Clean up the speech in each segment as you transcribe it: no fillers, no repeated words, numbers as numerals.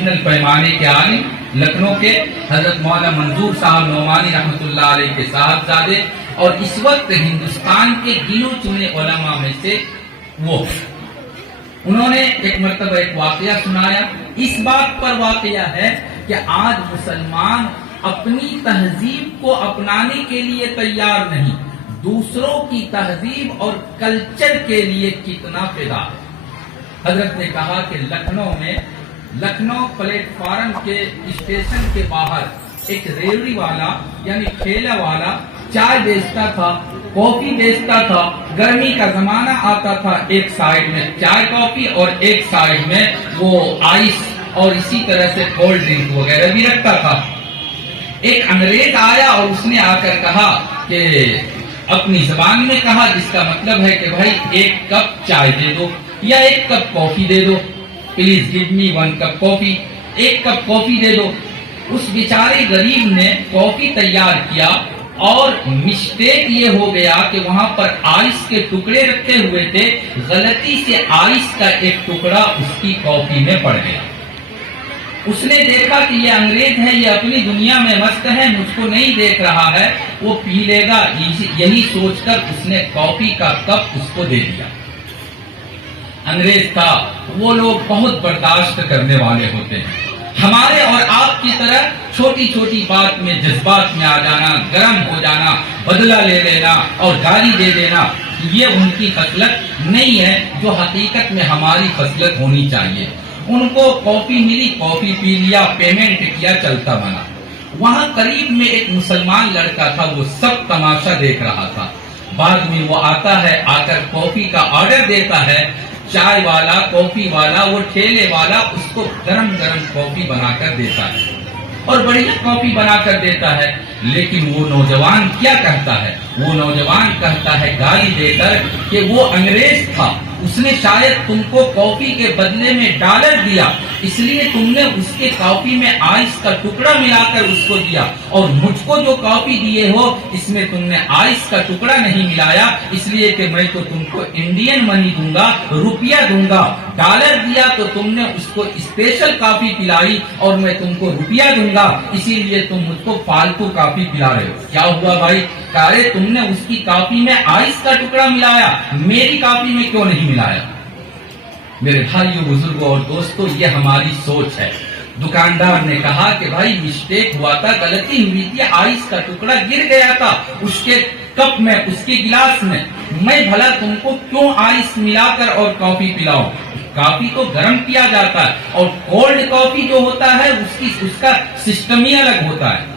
National پیمانے کے عالم لکھنؤ کے حضرت مولانا منظور صاحب نعمانی رحمۃ اللہ علیہ کے صاحبزادے، اور اس وقت ہندوستان کے گنو چنے علماء میں سے وہ انہوں نے ایک مرتبہ ایک واقعہ سنایا۔ اس بات پر واقعہ ہے کہ آج مسلمان اپنی تہذیب کو اپنانے کے لیے تیار نہیں، دوسروں کی تہذیب اور کلچر کے لیے کتنا فدا ہے۔ حضرت نے کہا کہ لکھنؤ پلیٹ فارم کے اسٹیشن کے باہر ایک ریوڑی والا یعنی ٹھیلا والا چائے بیچتا تھا، کافی بیچتا تھا۔ گرمی کا زمانہ آتا تھا، ایک سائیڈ میں چائے کافی اور ایک سائیڈ میں وہ آئس اور اسی طرح سے کولڈ ڈرنک وغیرہ بھی رکھتا تھا۔ ایک انگریز آیا اور اس نے آ کر کہا کہ اپنی زبان میں کہا، جس کا مطلب ہے کہ بھائی ایک کپ چائے دے دو یا ایک کپ کافی دے دو، please give me 1 cup coffee, ایک کپ کافی دے دو۔ اس بیچارے غریب نے کافی تیار کیا اور مسٹیک یہ ہو گیا کہ وہاں پر آئس کے ٹکڑے رکھے ہوئے تھے، غلطی سے آئس کا ایک ٹکڑا اس کی کافی میں پڑ گیا۔ اس نے دیکھا کہ یہ انگریز ہے، یہ اپنی دنیا میں مست ہے، مجھ کو نہیں دیکھ رہا ہے، وہ پی لے گا، یہی سوچ کر اس نے کافی کا کپ اس کو دے دیا۔ انگریز تھا، وہ لوگ بہت برداشت کرنے والے ہوتے ہیں۔ ہمارے اور آپ کی طرح چھوٹی چھوٹی بات میں جذبات میں آ جانا، گرم ہو جانا، بدلہ لے لینا اور گالی دے دینا، یہ ان کی خصلت نہیں ہے جو حقیقت میں ہماری خصلت ہونی چاہیے۔ ان کو کافی ملی، کافی پی لیا، پیمنٹ کیا، چلتا بنا۔ وہاں قریب میں ایک مسلمان لڑکا تھا، وہ سب تماشا دیکھ رہا تھا۔ بعد میں وہ آتا ہے، آ کر کافی کا آرڈر دیتا ہے۔ چائے والا، کافی والا، وہ ٹھیلے والا اس کو گرم گرم کافی بنا کر دیتا ہے اور بڑھیا کافی بنا کر دیتا ہے۔ لیکن وہ نوجوان کیا کہتا ہے؟ وہ نوجوان کہتا ہے گالی دے کر کہ وہ انگریز تھا، اس نے شاید تم کو کافی کے بدلے میں ڈالر دیا، اس لیے تم نے اس کے کافی میں آئس کا ٹکڑا ملا کر اس کو دیا، اور مجھ کو جو کافی دیے ہو اس میں تم نے آئس کا ٹکڑا نہیں ملایا، اس لیے کہ میں تو تم کو انڈین منی دوں گا، روپیہ دوں گا۔ ڈالر دیا تو تم نے اس کو اسپیشل کافی پلائی اور میں تم کو روپیہ دوں گا، اسی لیے تم مجھ کو فالتو کافی پلا رہے ہو۔ کیا ہوا بھائی؟ کارے تم نے اس کی کافی میں آئس کا ٹکڑا ملایا، میری کافی میں کیوں نہیں ملایا؟ میرے بھائیوں، بزرگوں اور دوستوں، یہ ہماری سوچ ہے۔ دکاندار نے کہا کہ بھائی مسٹیک ہوا تھا، غلطی ہوئی تھی، آئس کا ٹکڑا گر گیا تھا اس کے کپ میں، اس کے گلاس میں بھلا تم کو کیوں آئس ملا کر اور کافی پلاؤ؟ کافی تو گرم کیا جاتا ہے، اور کولڈ کافی جو ہوتا ہے اس کا سسٹم ہی الگ ہوتا ہے۔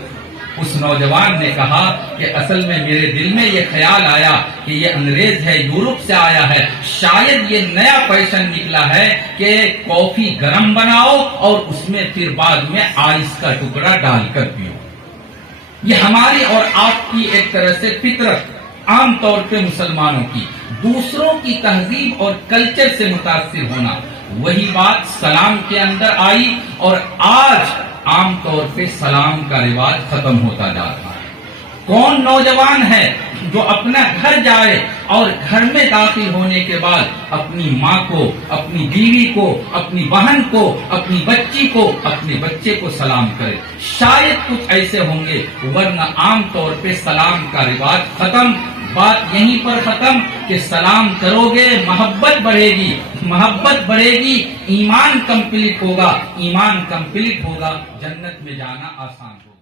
اس نوجوان نے کہا کہ اصل میں میرے دل میں یہ خیال آیا کہ یہ انگریز ہے، یورپ سے آیا ہے، شاید یہ نیا فیشن نکلا ہے کہ کافی گرم بناؤ اور اس میں پھر بعد میں آئس کا ٹکڑا ڈال کر پیو۔ یہ ہماری اور آپ کی ایک طرح سے فطرت، عام طور پہ مسلمانوں کی دوسروں کی تہذیب اور کلچر سے متاثر ہونا، وہی بات سلام کے اندر آئی، اور آج عام طور پہ سلام کا رواج ختم ہوتا جا رہا ہے۔ کون نوجوان ہے جو اپنا گھر جائے اور گھر میں داخل ہونے کے بعد اپنی ماں کو، اپنی بیوی کو، اپنی بہن کو، اپنی بچی کو، اپنے بچے کو سلام کرے؟ شاید کچھ ایسے ہوں گے، ورنہ عام طور پہ سلام کا رواج ختم۔ بات یہیں پر ختم کہ سلام کرو گے، محبت بڑھے گی، محبت بڑھے گی، ایمان کمپلیٹ ہوگا، ایمان کمپلیٹ ہوگا، جنت میں جانا آسان ہوگا۔